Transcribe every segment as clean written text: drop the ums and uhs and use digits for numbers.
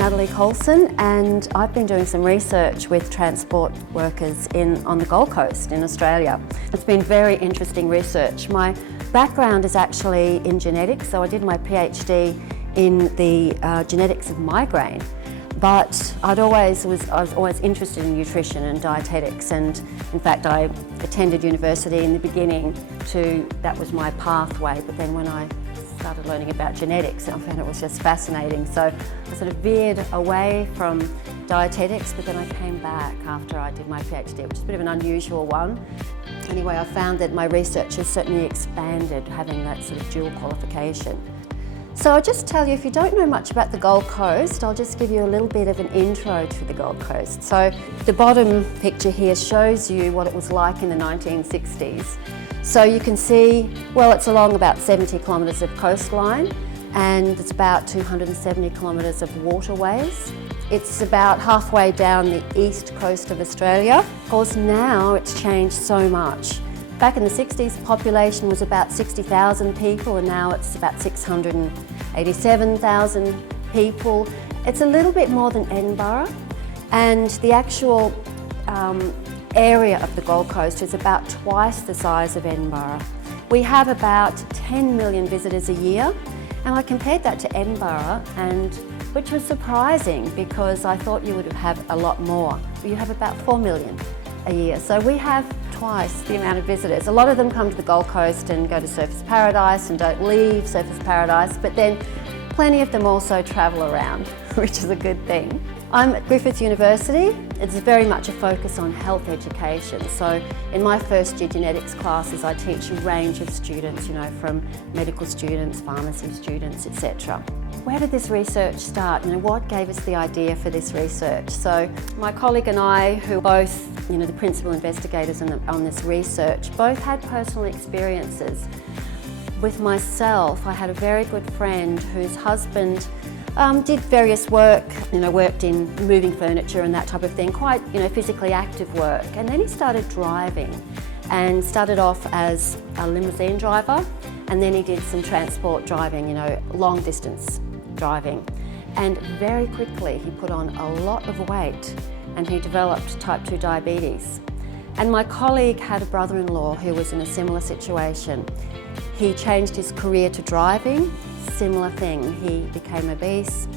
Natalie Colson, and I've been doing some research with transport workers on the Gold Coast in Australia. It's been very interesting research. My background is actually in genetics, so I did my PhD in the genetics of migraine. But I was always interested in nutrition and dietetics, and in fact I attended university in the beginning that was my pathway, but then when I started learning about genetics I found it was just fascinating. So I sort of veered away from dietetics, but then I came back after I did my PhD, which is a bit of an unusual one. Anyway, I found that my research has certainly expanded, having that sort of dual qualification. So I'll just tell you, if you don't know much about the Gold Coast, I'll just give you a little bit of an intro to the Gold Coast. So the bottom picture here shows you what it was like in the 1960s. So you can see, well, it's along about 70 kilometres of coastline, and it's about 270 kilometres of waterways. It's about halfway down the east coast of Australia. Of course, now it's changed so much. Back in the 60s, the population was about 60,000 people, and now it's about 687,000 people. It's a little bit more than Edinburgh, and the actual area of the Gold Coast is about twice the size of Edinburgh. We have about 10 million visitors a year, and I compared that to Edinburgh, which was surprising because I thought you would have a lot more. You have about 4 million a year, so we have twice the amount of visitors. A lot of them come to the Gold Coast and go to Surfers Paradise and don't leave Surfers Paradise, but then plenty of them also travel around, which is a good thing. I'm at Griffith University. It's very much a focus on health education. So in my first year genetics classes, I teach a range of students, from medical students, pharmacy students, etc. Where did this research start? What gave us the idea for this research? So my colleague and I, who both, the principal investigators on this research, both had personal experiences. With myself, I had a very good friend whose husband did various work, worked in moving furniture and that type of thing, quite, physically active work. And then he started driving and started off as a limousine driver, and then he did some transport driving, long distance driving. And very quickly he put on a lot of weight and he developed type 2 diabetes. And my colleague had a brother-in-law who was in a similar situation. He changed his career to driving, similar thing. He became obese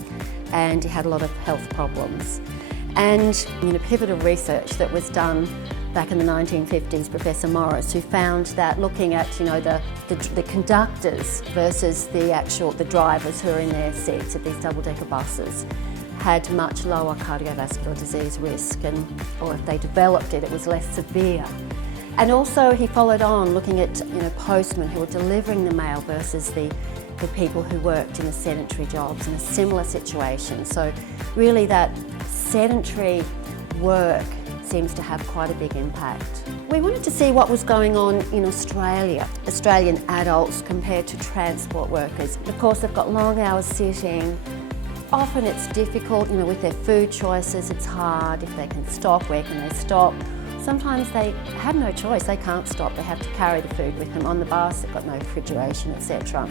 and he had a lot of health problems. And pivotal research that was done back in the 1950s, Professor Morris, who found that looking at the conductors versus the drivers who are in their seats at these double-decker buses had much lower cardiovascular disease risk, or if they developed it, it was less severe. And also he followed on looking at postmen who were delivering the mail versus the people who worked in the sedentary jobs in a similar situation. So really that sedentary work seems to have quite a big impact. We wanted to see what was going on in Australia, Australian adults compared to transport workers. Of course, they've got long hours sitting. Often it's difficult, with their food choices, it's hard. If they can stop, where can they stop? Sometimes they have no choice, they can't stop, they have to carry the food with them on the bus, they've got no refrigeration, etc.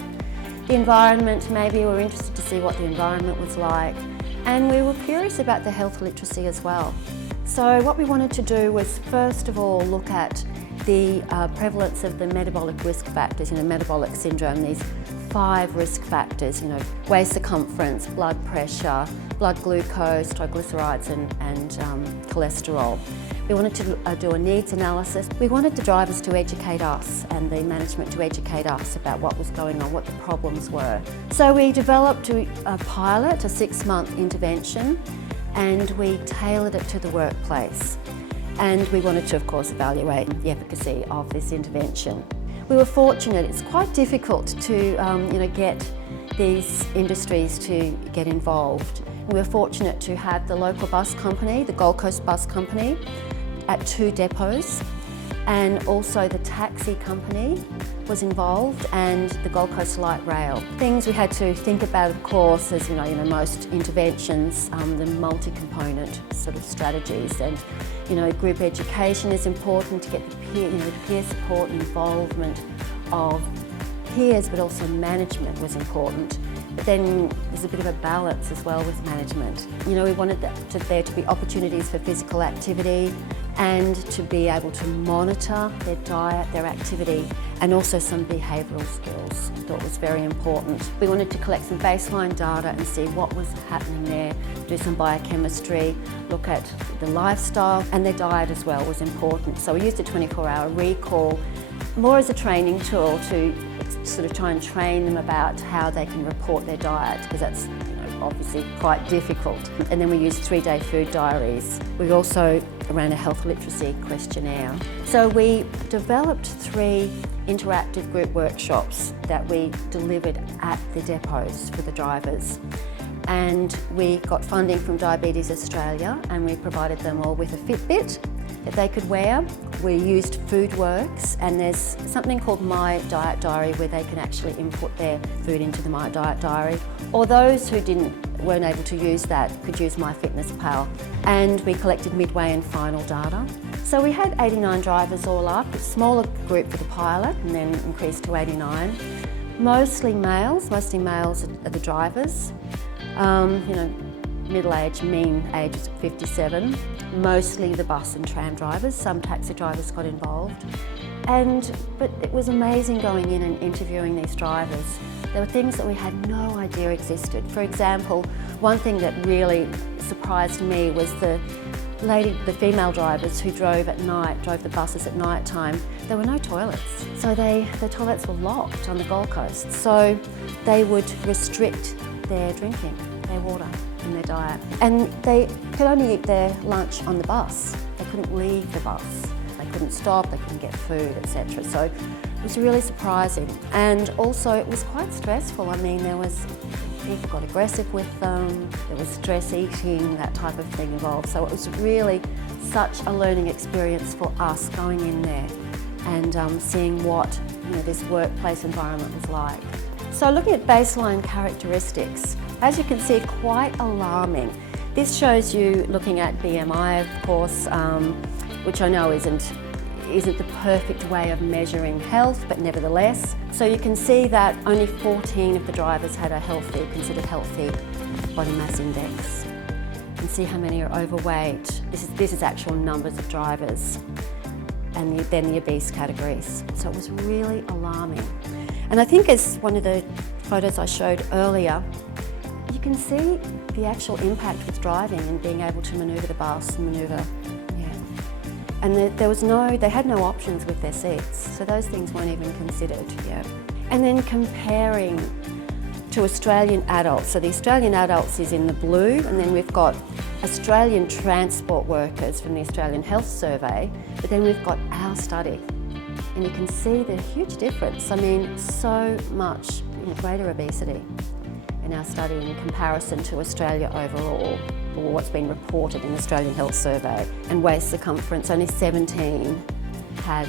The environment, maybe we were interested to see what the environment was like, and we were curious about the health literacy as well. So what we wanted to do was first of all look at the prevalence of the metabolic risk factors, metabolic syndrome, these 5 risk factors, waist circumference, blood pressure, blood glucose, triglycerides and cholesterol. We wanted to do a needs analysis. We wanted the drivers to educate us and the management to educate us about what was going on, what the problems were. So we developed a pilot, a 6-month intervention, and we tailored it to the workplace. And we wanted to, of course, evaluate the efficacy of this intervention. We were fortunate. It's quite difficult to get these industries to get involved. We were fortunate to have the local bus company, the Gold Coast Bus Company, at 2 depots, and also the taxi company was involved, and the Gold Coast Light Rail. Things we had to think about, of course, as most interventions, the multi-component sort of strategies, and group education is important to get the peer support and involvement of peers, but also management was important. But then there's a bit of a balance as well with management. You know, we wanted there to be opportunities for physical activity and to be able to monitor their diet, their activity, and also some behavioural skills. I thought was very important. We wanted to collect some baseline data and see what was happening there, do some biochemistry, look at the lifestyle, and their diet as well was important. So we used a 24-hour recall more as a training tool to sort of try and train them about how they can report their diet, because that's obviously quite difficult. And then we used 3-day food diaries. We also ran a health literacy questionnaire. So we developed 3 interactive group workshops that we delivered at the depots for the drivers. And we got funding from Diabetes Australia, and we provided them all with a Fitbit that they could wear. We used FoodWorks, and there's something called My Diet Diary where they can actually input their food into the My Diet Diary. Or those who weren't able to use that could use MyFitnessPal. And we collected midway and final data. So we had 89 drivers all up, a smaller group for the pilot and then increased to 89. Mostly males are the drivers. Middle age, mean age is 57. Mostly the bus and tram drivers, some taxi drivers got involved. But it was amazing going in and interviewing these drivers. There were things that we had no idea existed. For example, one thing that really surprised me was the female drivers who drove the buses at night time. There were no toilets. So the toilets were locked on the Gold Coast. So they would restrict their drinking, their water and their diet. And they could only eat their lunch on the bus. They couldn't leave the bus. They couldn't stop, they couldn't get food, etc. So it was really surprising. And also it was quite stressful. I mean, people got aggressive with them, there was stress eating, that type of thing involved. So it was really such a learning experience for us going in there and seeing what this workplace environment was like. So looking at baseline characteristics, as you can see, quite alarming. This shows you looking at BMI, of course, which I know isn't the perfect way of measuring health, but nevertheless. So you can see that only 14 of the drivers had a considered healthy body mass index. You can see how many are overweight. This is actual numbers of drivers, and then the obese categories. So it was really alarming. And I think as one of the photos I showed earlier, you can see the actual impact with driving and being able to manoeuvre the bus and manoeuvre, And they had no options with their seats, so those things weren't even considered, And then comparing to Australian adults. So the Australian adults is in the blue, and then we've got Australian transport workers from the Australian Health Survey, but then we've got our study. And you can see the huge difference. I mean, so much greater obesity in our study in comparison to Australia overall, or what's been reported in the Australian Health Survey. And waist circumference, only 17 had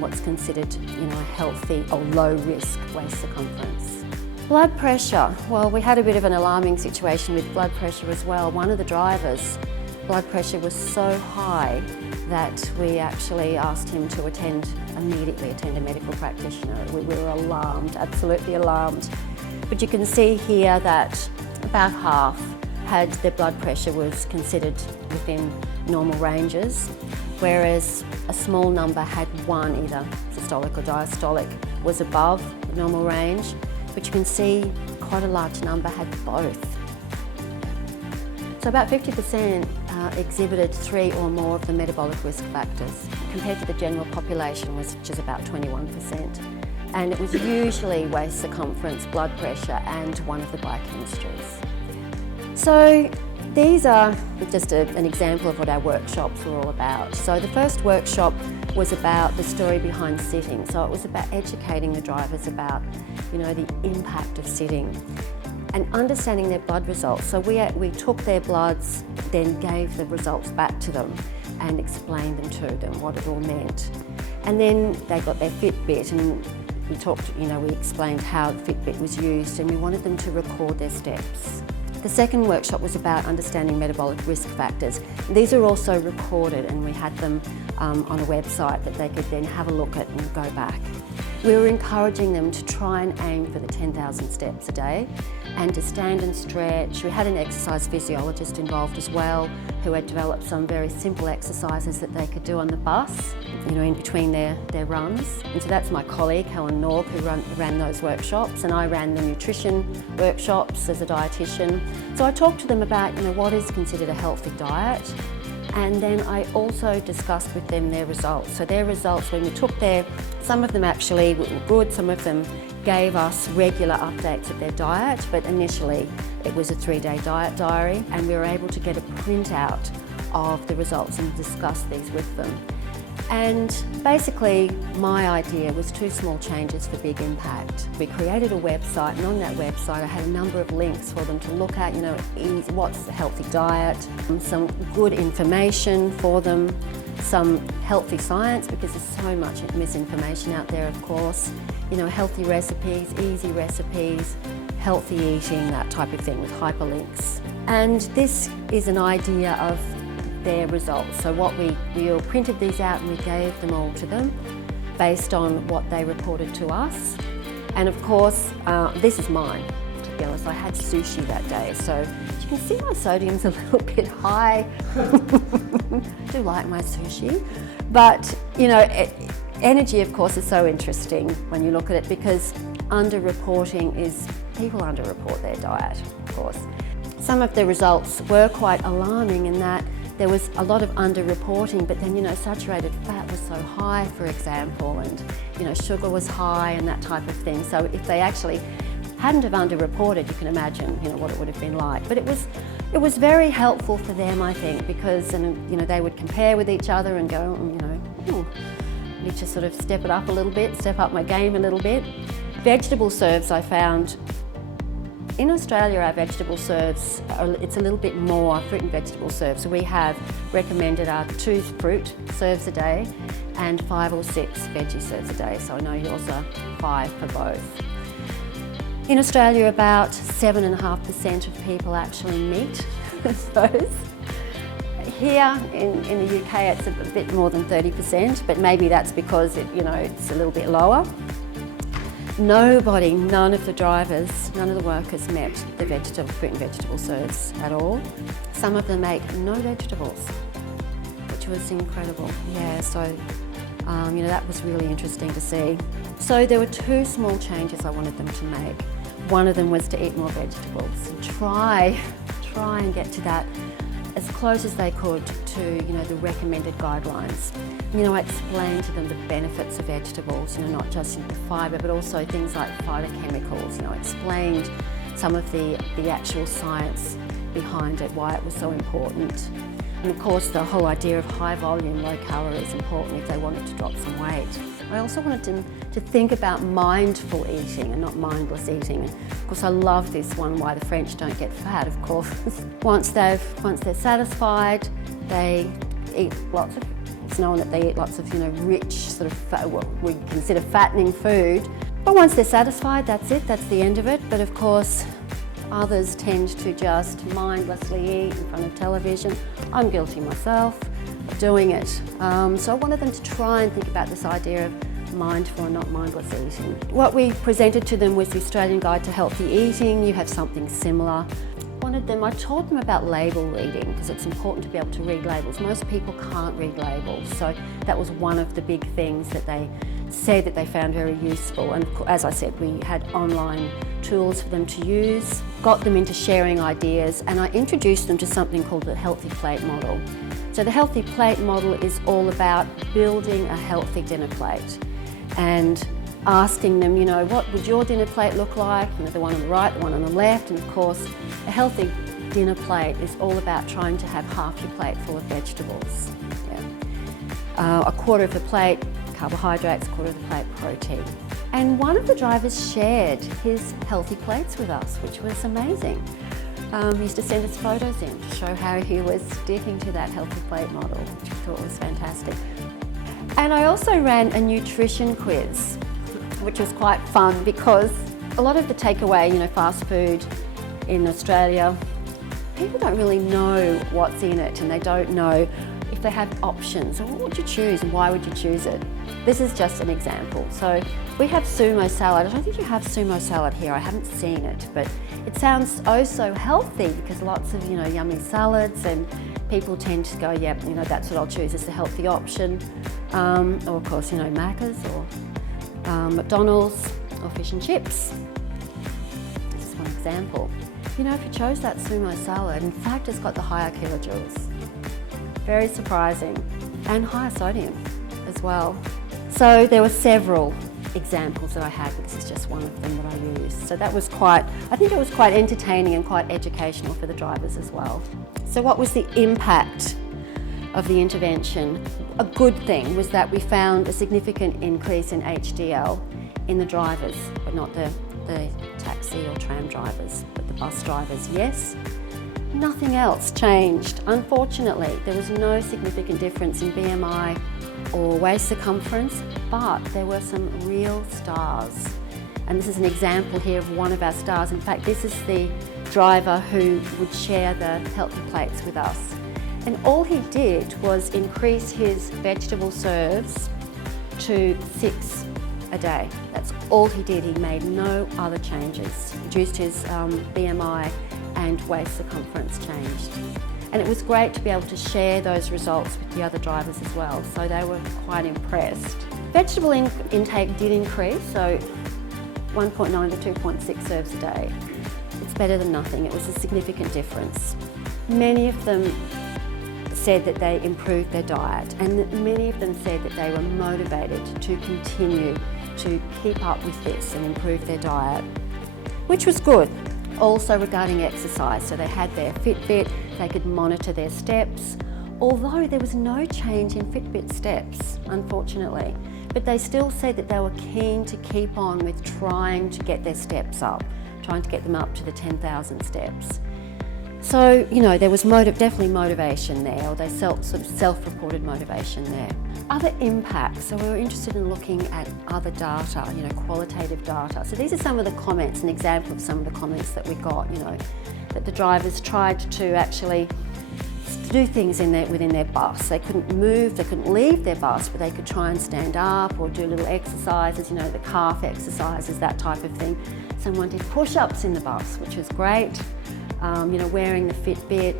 what's considered a healthy or low risk waist circumference. Blood pressure, well, we had a bit of an alarming situation with blood pressure as well. One of the drivers' blood pressure was so high that we actually asked him to immediately attend a medical practitioner. We were alarmed, absolutely alarmed. But you can see here that about half had their blood pressure was considered within normal ranges, whereas a small number had one, either systolic or diastolic, was above the normal range. But you can see quite a large number had both. So about 50% exhibited 3 or more of the metabolic risk factors, compared to the general population, which is about 21%. And it was usually waist circumference, blood pressure, and one of the biochemistries. So these are just an example of what our workshops were all about. So the first workshop was about the story behind sitting. So it was about educating the drivers about, the impact of sitting and understanding their blood results. So we took their bloods, then gave the results back to them and explained them to them, what it all meant. And then they got their Fitbit, and we explained how the Fitbit was used, and we wanted them to record their steps. The second workshop was about understanding metabolic risk factors. These are also recorded, and we had them on a website that they could then have a look at and go back. We were encouraging them to try and aim for the 10,000 steps a day, and to stand and stretch. We had an exercise physiologist involved as well, who had developed some very simple exercises that they could do on the bus, in between their runs. And so that's my colleague, HELEN, who ran those workshops, and I ran the nutrition workshops as a dietitian. So I talked to them about, what is considered a healthy diet. And then I also discussed with them their results. So their results, when we took some of them actually were good, some of them gave us regular updates of their diet, but initially it was a 3-day diet diary, and we were able to get a printout of the results and discuss these with them. And basically my idea was 2 small changes for big impact. We created a website, and on that website I had a number of links for them to look at, what's a healthy diet, some good information for them, some healthy science, because there's so much misinformation out there, of course, healthy recipes, easy recipes, healthy eating, that type of thing with hyperlinks. And this is an idea of their results. So we all printed these out and we gave them all to them based on what they reported to us. And of course, this is mine, to be honest. I had sushi that day, so you can see my sodium's a little bit high. I do like my sushi, but energy, of course, is so interesting when you look at it, because underreporting is, people underreport their diet, of course. Some of the results were quite alarming in that there was a lot of underreporting, but then, saturated fat was so high, for example, and, sugar was high and that type of thing. So if they actually hadn't have underreported, you can imagine, what it would have been like. But it was very helpful for them, I think, because, they would compare with each other and go, I need to sort of step it up a little bit, step up my game a little bit. Vegetable serves, I found, in Australia, our vegetable serves, it's a little bit more fruit and vegetable serves. So we have recommended our 2 fruit serves a day and 5 or 6 veggie serves a day. So I know yours are 5 for both. In Australia, about 7.5% of people actually meet those. Here in the UK, it's a bit more than 30%, but maybe that's because it's a little bit lower. None of the drivers, none of the workers met the fruit and vegetable serves at all. Some of them ate no vegetables, which was incredible. Yeah, so that was really interesting to see. So there were 2 small changes I wanted them to make. One of them was to eat more vegetables and try and get to that as close as they could to the recommended guidelines. I explained to them the benefits of vegetables, not just the fibre, but also things like phytochemicals. I explained some of the actual science behind it, why it was so important. And of course, the whole idea of high volume, low calorie is important if they wanted to drop some weight. I also wanted them to think about mindful eating and not mindless eating. And of course, I love this one, why the French don't get fat, of course. Once they're satisfied, they eat lots of, it's known that they eat lots of, rich, sort of, what we consider fattening food. But once they're satisfied, that's it, that's the end of it. But of course, others tend to just mindlessly eat in front of television. I'm guilty myself of doing it. So I wanted them to try and think about this idea of mindful and not mindless eating. What we presented to them was the Australian Guide to Healthy Eating. You have something similar. I taught them about label reading, because it's important to be able to read labels. Most people can't read labels, so that was one of the big things that they said that they found very useful. And as I said, we had online tools for them to use, got them into sharing ideas, and I introduced them to something called the Healthy Plate Model. So the Healthy Plate Model is all about building a healthy dinner plate and asking them, what would your dinner plate look like? The one on the right, the one on the left, and of course, a healthy dinner plate is all about trying to have half your plate full of vegetables. Yeah. A quarter of the plate carbohydrates, a quarter of the plate protein. And one of the drivers shared his healthy plates with us, which was amazing. He used to send us photos in to show how he was sticking to that healthy plate model, which I thought was fantastic. And I also ran a nutrition quiz, which was quite fun because a lot of the takeaway, fast food in Australia, people don't really know what's in it, and they don't know. if they have options, what would you choose and why would you choose it? This is just an example. So we have sumo salad. I don't think you have sumo salad here. I haven't seen it, but it sounds oh so healthy because lots of, yummy salads, and people tend to go, yep, that's what I'll choose as the healthy option. Or of course, Macca's or McDonald's or fish and chips. This is one example. If you chose that sumo salad, in fact, it's got the higher kilojoules. Very surprising, and higher sodium as well. So there were several examples that I had, but this is just one of them that I used. So that was I think it was quite entertaining and quite educational for the drivers as well. So what was the impact of the intervention? A good thing was that we found a significant increase in HDL in the drivers, but not the taxi or tram drivers, but the bus drivers, yes. Nothing else changed. Unfortunately, there was no significant difference in BMI or waist circumference, but there were some real stars. And this is an example here of one of our stars. In fact, this is the driver who would share the healthy plates with us. And all he did was increase his vegetable serves to 6 a day. That's all he did. He made no other changes. Reduced his BMI and waist circumference changed. And it was great to be able to share those results with the other drivers as well, so they were quite impressed. Vegetable intake did increase, so 1.9 to 2.6 serves a day. It's better than nothing. It was a significant difference. Many of them said that they improved their diet, and many of them said that they were motivated to continue to keep up with this and improve their diet, which was good. Also regarding exercise, so they had their Fitbit, they could monitor their steps, although there was no change in Fitbit steps, unfortunately. But they still said that they were keen to keep on with trying to get their steps up, trying to get them up to the 10,000 steps. So, there was definitely motivation there, or they sort of self-reported motivation there. Other impacts, so we were interested in looking at other data, qualitative data. So these are some of the comments, an example of some of the comments that we got, that the drivers tried to actually do things within their bus. They couldn't move, they couldn't leave their bus, but they could try and stand up or do little exercises, the calf exercises, that type of thing. Someone did push-ups in the bus, which was great. Wearing the Fitbit,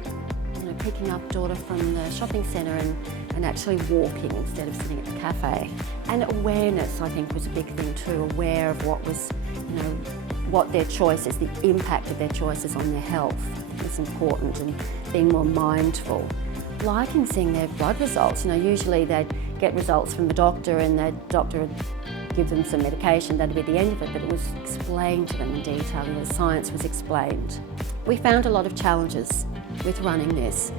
picking up daughter from the shopping centre and actually walking instead of sitting at the cafe. And awareness, I think, was a big thing too, aware of what was, what their choices, the impact of their choices on their health. I think it's important, and being more mindful. Liking seeing their blood results, usually they'd get results from the doctor and the doctor would give them some medication, that'd be the end of it, but it was explained to them in detail, the science was explained. We found a lot of challenges with running this.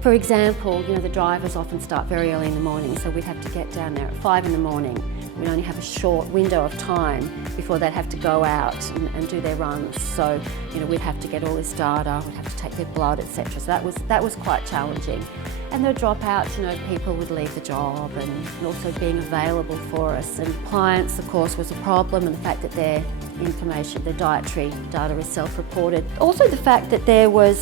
For example, the drivers often start very early in the morning, so we'd have to get down there at 5 in the morning. We'd only have a short window of time before they'd have to go out and do their runs. So, we'd have to get all this data, we'd have to take their blood, etc. So that was quite challenging. And the dropouts, people would leave the job, and also being available for us. And compliance, of course, was a problem, and the fact that their information, the dietary data is self-reported. Also the fact that there were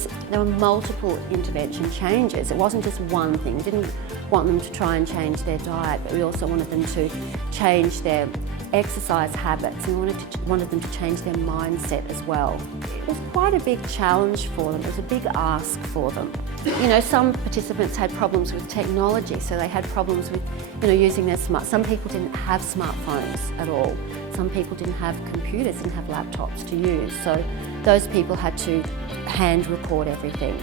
multiple intervention changes. It wasn't just one thing. We didn't want them to try and change their diet, but we also wanted them to change their exercise habits, and wanted them to change their mindset as well. It was quite a big challenge for them. It was a big ask for them. Some participants had problems with technology, so they had problems with, using their some people didn't have smartphones at all. Some people didn't have computers, didn't have laptops to use, so those people had to hand record everything.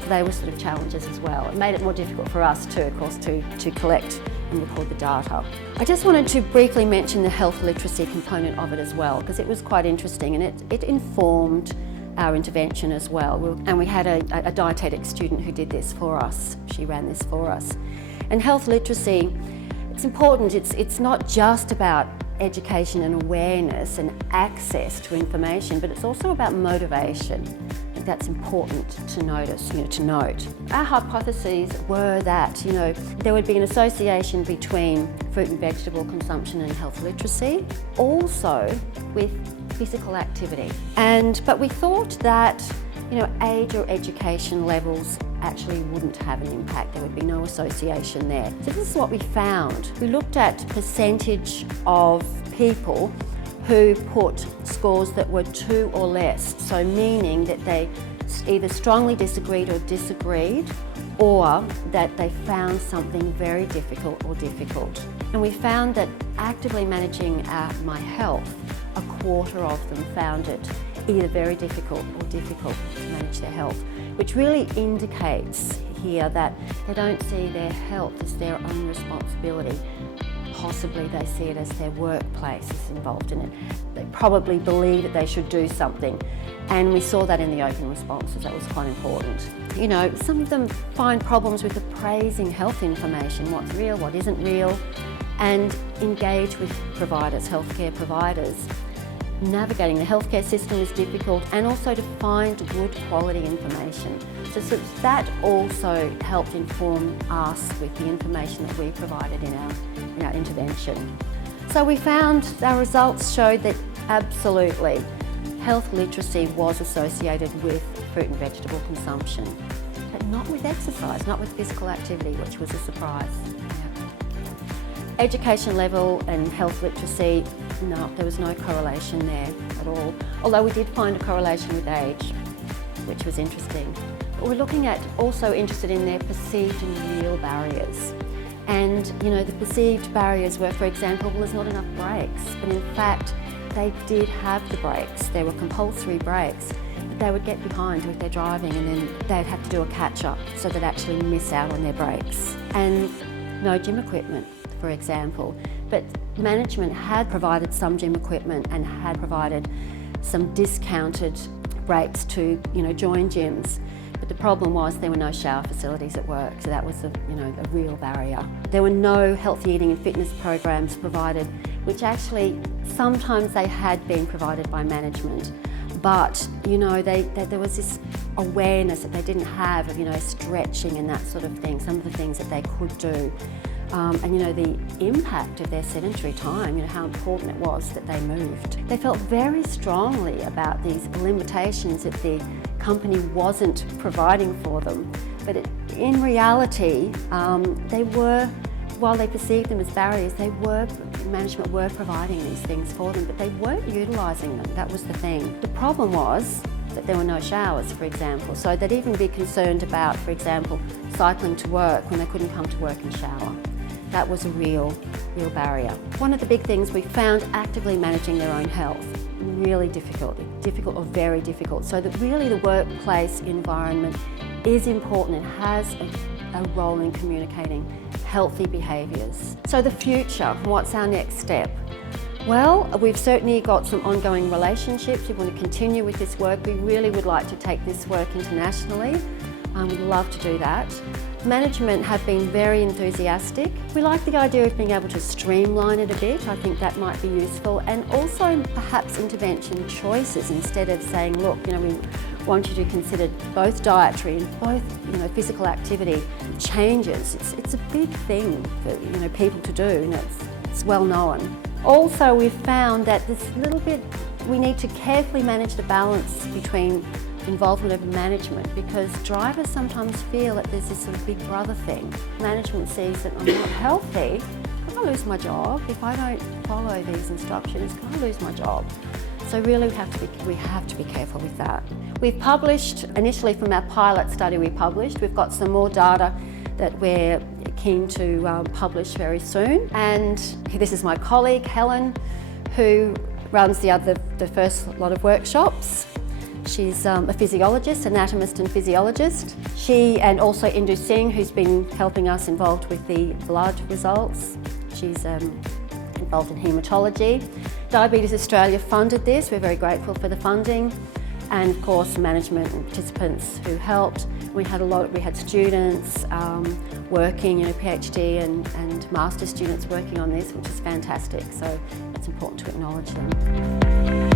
So they were sort of challenges as well. It made it more difficult for us too, of course, to collect and record the data. I just wanted to briefly mention the health literacy component of it as well, because it was quite interesting, and it informed our intervention as well. And we had a dietetic student who did this for us. She ran this for us. And health literacy, it's important. It's not just about education and awareness and access to information, but it's also about motivation. I think that's important to notice, to note. Our hypotheses were that, there would be an association between fruit and vegetable consumption and health literacy, also with physical activity. But we thought that, age or education levels actually wouldn't have an impact. There would be no association there. So this is what we found. We looked at percentage of people who put scores that were 2 or less, so meaning that they either strongly disagreed or disagreed, or that they found something very difficult or difficult. And we found that actively managing my health, a quarter of them found it either very difficult or difficult to manage their health, which really indicates here that they don't see their health as their own responsibility. Possibly they see it as their workplace is involved in it. They probably believe that they should do something. And we saw that in the open responses. That was quite important. You know, some of them find problems with appraising health information, what's real, what isn't real, and engage with providers, healthcare providers. Navigating the healthcare system is difficult, and also to find good quality information. So that also helped inform us with the information that we provided in our intervention. So we found our results showed that absolutely health literacy was associated with fruit and vegetable consumption, but not with exercise, not with physical activity, which was a surprise. Education level and health literacy, no, there was no correlation there at all. Although we did find a correlation with age, which was interesting. But we're looking at, also interested in their perceived and real barriers. And you know, the perceived barriers were, for example, well, there's not enough breaks. But in fact, they did have the breaks. There were compulsory breaks. But they would get behind if they're driving, and then they'd have to do a catch-up, so they'd actually miss out on their breaks. And no gym equipment, for example. But management had provided some gym equipment and had provided some discounted rates to, you know, join gyms. But the problem was there were no shower facilities at work, so that was a real barrier. There were no healthy eating and fitness programs provided, which actually sometimes they had been provided by management, but you know, there was this awareness that they didn't have of, you know, stretching and that sort of thing, some of the things that they could do. And you know, the impact of their sedentary time, you know, how important it was that they moved. They felt very strongly about these limitations that the company wasn't providing for them. But in reality, they were, while they perceived them as barriers, management were providing these things for them, but they weren't utilising them. That was the thing. The problem was that there were no showers, for example. So they'd even be concerned about, for example, cycling to work when they couldn't come to work and shower. That was a real barrier. One of the big things we found, actively managing their own health, really difficult or very difficult. So that really the workplace environment is important and has a role in communicating healthy behaviours. So the future, what's our next step? Well, we've certainly got some ongoing relationships. We want to continue with this work. We really would like to take this work internationally. We'd love to do that. Management have been very enthusiastic. We like the idea of being able to streamline it a bit. I think that might be useful, and also perhaps intervention choices, instead of saying, look, you know, we want you to consider both dietary and both, you know, physical activity changes. It's a big thing for, you know, people to do, and it's well known. Also, we've found that we need to carefully manage the balance between involvement of management, because drivers sometimes feel that there's this sort of big brother thing. Management sees that I'm not healthy, can I lose my job? If I don't follow these instructions, can I lose my job? So really we have to be careful with that. We've published, initially from our pilot study we've got some more data that we're keen to publish very soon. And this is my colleague, Helen, who runs the first lot of workshops. She's a physiologist, anatomist and physiologist. She, and also INDU SINGH, who's been helping us involved with the blood results. She's involved in haematology. Diabetes Australia funded this. We're very grateful for the funding. And of course, management and participants who helped. We had students working, you know, PhD and master students working on this, which is fantastic. So it's important to acknowledge them.